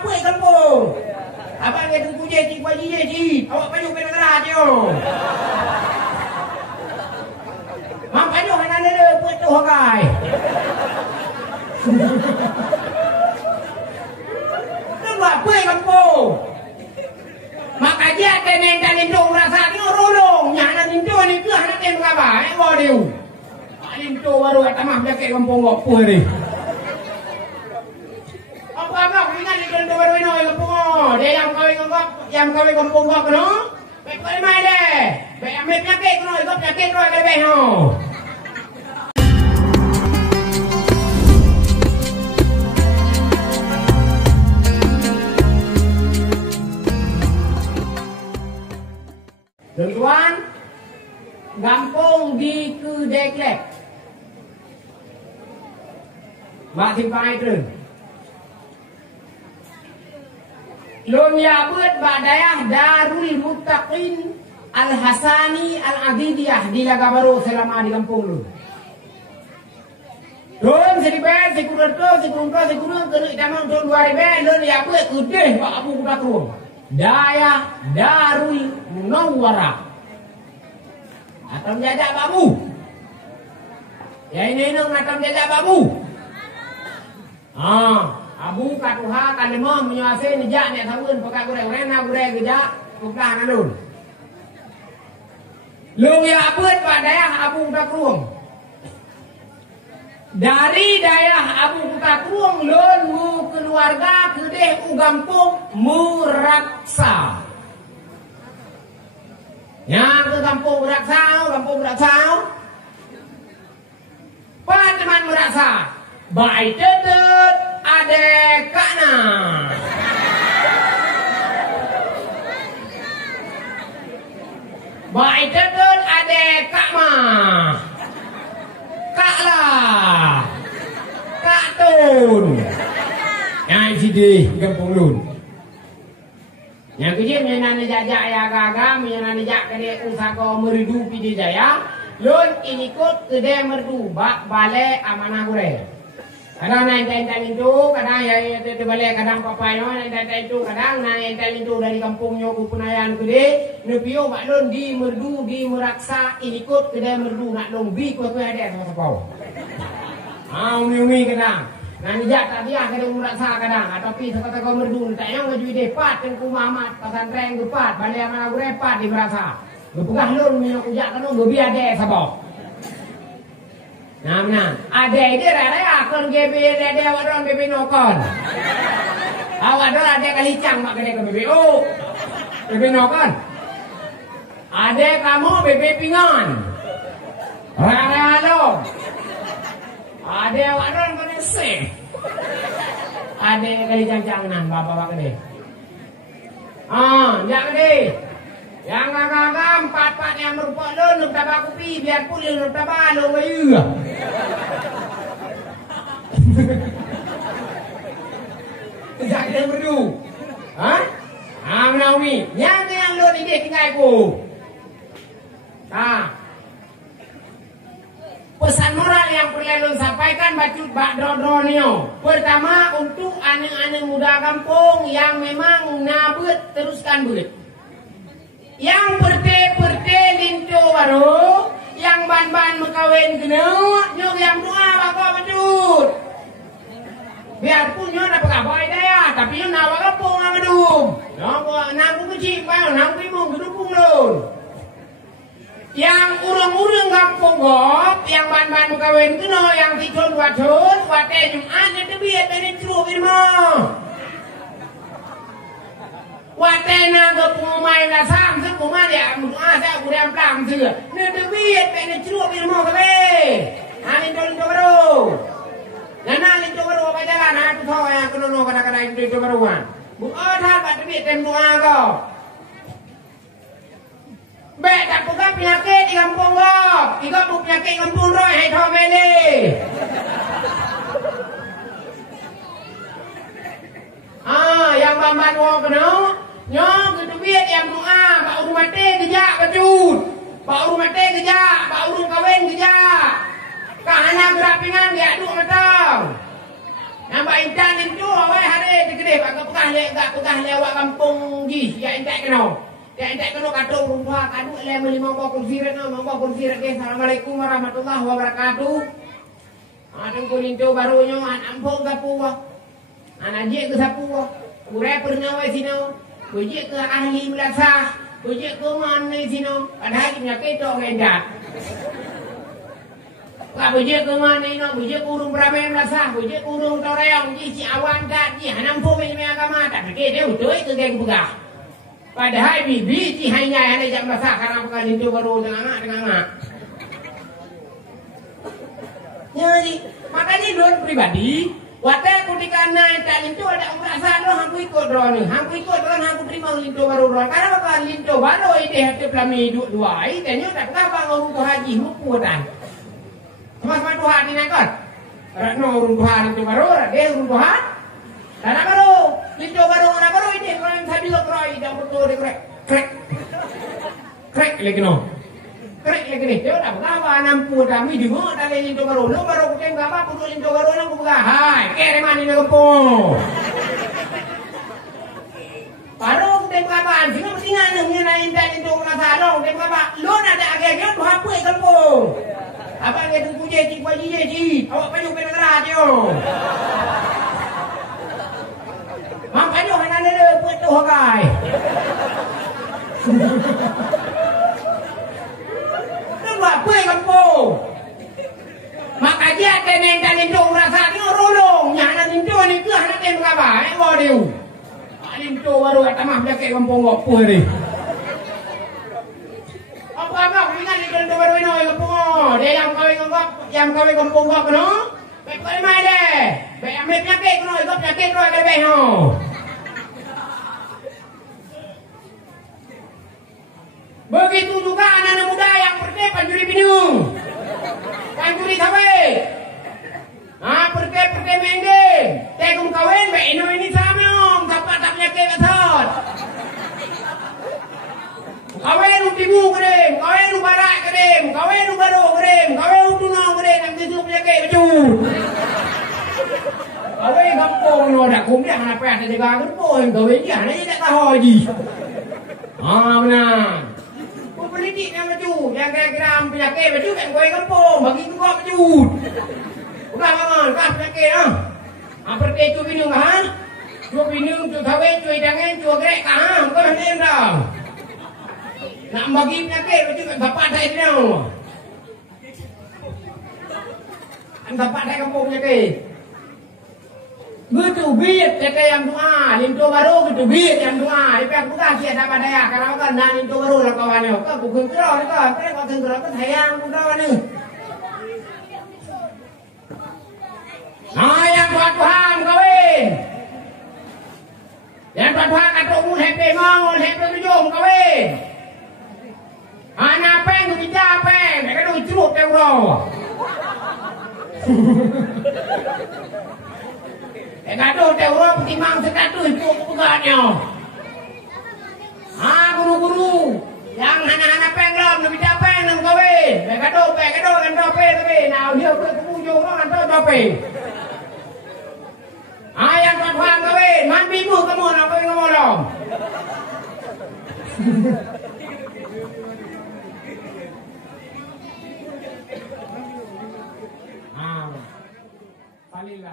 apa yang kampung? Abang kata puja cik Pak Haji cik. Awak pajuk ke negara je. Mak pajuk kan ada petuh kai. Lu buat apa yang kampung? Mak kaji ada yang tak lindung rasa ni rolong. Yang nak lindung ni tu nak tembak apa? Bawa dia. Lindung baru kat tamah jaket kampung apa ni? Abang ingat ni kalau baru ini orang kampung dia yang kawin kampung kau kena baik kau mai deh baik ambil penyakit kena ikut penyakit kau ada baik no tuan kampung di Kedeklek mak simpai tu Lon yabut badayah Darul Muttaqin Al-Hasani Al-Adidiyah di Laga Baru selama di kampung lu. Lon seriben sekurang-kurang sekurang-kurang kena tamang tahun 2000 lon yabut udeh pak abu budak ruang. Dayah Darul Munawwarah. Atam jajak babu. Ya ini atam jajak babu. Abu katuha kalimah menyuasai nijak ni tahun pakai goreng-goreng nak goreng gejak bukan alun. Lung ya abut pak dayah Abu Takruang. Dari dayah Abu Takruang lun mu keluarga kedeh u kampung Muraksa. Yang ke kampung Muraksa. Pak teman Muraksa. Baik tetet adek kakna. Baik tetet adek kakma. Kaklah. Kak Tun. Yang sini kampung lun. Yang kerja menyenang jajak ya gagam, menyenang jajak kedai usaha meridu pidi jaya. Lun ini kot kedai merdu bak balik amanah gureh. Kadang naik enten itu, kadang ya terbalik, kadang papai no naik enten itu, kadang naik enten itu dari kampungnya ke Penayan gede, nepio maklun di merdu di Meraksa ikut kedai merdu nak lombi kue ada sama sapau. Umi kadang, nanti jak tak dia kedai Meraksa kadang, tapi sekata kau merdu tak yang baju depat tengku Muhammad pesantren depat, balik mana gue depat di Meraksa. Gepegah lun minyak ujak kan gobi ada sapau. Nah, ada ide raya kon GB ada awak orang BB nokon. Awak orang ada kalicang mak kedai ke BBO. BB nokon. Ada kamu BB pingan. Raya lo. Ada awak orang kena se. Ada kalicang nan bapak kedai. Jak kedai. Yang agak-agak empat-empat yang merupakan lo nuk tabak kopi biarpun lo nuk tabak lo bayu. Tak kena berdu. Menawi. Yang lo ni dia tinggal aku. Pesan moral yang perlu lo sampaikan bacut bak dro-dro ni. Pertama untuk anak-anak muda kampung yang memang nabut teruskan buat. Yang perte lintu baru, yang ban-ban mekawin kena, nyok yang doa bakal bajut. Biarpun nyok nak pakai daya, tapi nyok nak pakai pung amadum. Nyok nak kecil, nak primung gedupung lon. Yang urang-urang kampung gop, yang ban-ban mekawin kena, yang tidur wajud, wate Jumat itu biar dari curug firma. Watena ke pengumai dah sam sepumai dia doa saya kurang pelang juga. Ni duit pek ceruk di rumah ke. Lintu baru. Nana lintu baru apa jalan aku tahu yang kelono kadang-kadang lintu baruan. Bukan tak duit tem doa kau. Bek tak pegang penyakit di kampung kau. Ikut penyakit kampung roy hai tahu beli. Yang baman wong kena nyong ke duit yang doa pak urung mati kejak bajut pak urung mati kejak pak urung kawin kejak kahana berapingan dia aduk matang nampak intan itu awai hari digede pak pegah lewat kampung ji, ya entek kena. Ya entek kena kadung rumah kadung le beli monggo kursi rek ke. Assalamualaikum warahmatullahi wabarakatuh. Adeng kulinto barunya an ampung kapua. An aje ke sapua. Ure pernah wai sino. Buje ke ahli melasa. Buje ke mana sino. Padahal penyakit tok endak. Kak buje ke mana ino, buje kurung beramai melasa, buje kurung toreong, ji awan kat, ji hanam pun punya agama, tak fikir dia betul itu geng pegah. Padahal bibi ji hanya ada jam melasa karena pegang lintu baru dengan anak. Jadi makanya don pribadi, watak ketika naik tak lintu ada merasa lo aku ikut drone, aku terima lintu baru drone karena pegang lintu baru itu hati pelami dua, itu tak pegang bangun tu haji mukutan. Sama-sama Tuhan ini kan? Rakno urung Tuhan itu baru, dia urung Tuhan. Anak baru, itu baru anak baru ini kalau yang saya bilang keroi, jangan betul dia krek lagi no, krek lagi ni. Dia dah berapa nampu kami juga dari itu baru. Lu baru kucing berapa? Putus itu baru nak buka. Hai, kere mana ni kampung? Baru kucing berapa? Sini mesti ngana ni naik dari itu masa dong. Kucing berapa? Lu ada agak-agak tu apa kampung? Apa yang tu puji cik puji cik, awak panjang kena keras je. Mak panjang kena ada buat tu hokai. Tu buat apa kampung? Mak kaji kena yang lintu rasa ni rolong, nyana lintu ni tu anak tem berapa? Bawa dia. Lintu baru kata mah jaket kampung apa ni? Apa ingat ni kalau baru ini kampung dia yang kawin kampung kau kena baik kau mai deh baik ambil penyakit kena ikut penyakit kau ada baik no begitu juga anak-anak muda yang pergi panjuri binung panjuri kawin pergi main game tekum kawin baik ini sama om dapat tak penyakit besar. Kawin utimu kedem, kawin barak kedem, kawin baru kedem, kawin tunang kedem, nanti tu penyakit betul. Kawin kampung no dak kumpiak mana payah jaga kampung, kawin dia hanya tak tahu haji. Benar. Politik yang betul, yang kira-kira penyakit betul kan kawin kampung, bagi tu kau betul. Bukan bangan, kan penyakit pergi tu binung tu binung, tu kawin, tu jangan, tu gerek kau hendak dah. Nak bagi penyakit macam tu dapat saya dia. Dapat saya kampung penyakit. Betul biat jaga yang doa, lintu baru betul biat yang doa. Ipak bukan siapa dapat daya. Kalau kan nak lintu baru lah kawannya. Kau bukan kerau ni kau. Kau bukan kerau kan sayang bukan ni. Nah yang buat Tuhan kawin. Yang buat Tuhan kata umur happy mangul happy tujung kawin. Anak peng tu bicara peng, mereka tu cerut dia bro. Mereka tu dia bro pertimbang sekatu itu pegahnya. Guru-guru yang anak-anak peng ram, tu bicara peng nam kawin. Mereka tu kan tu peng. Now dia tu kebujung kan tu peng. Yang tuan kawin, man bibu kamu nak kawin kamu dong. Alhamdulillah.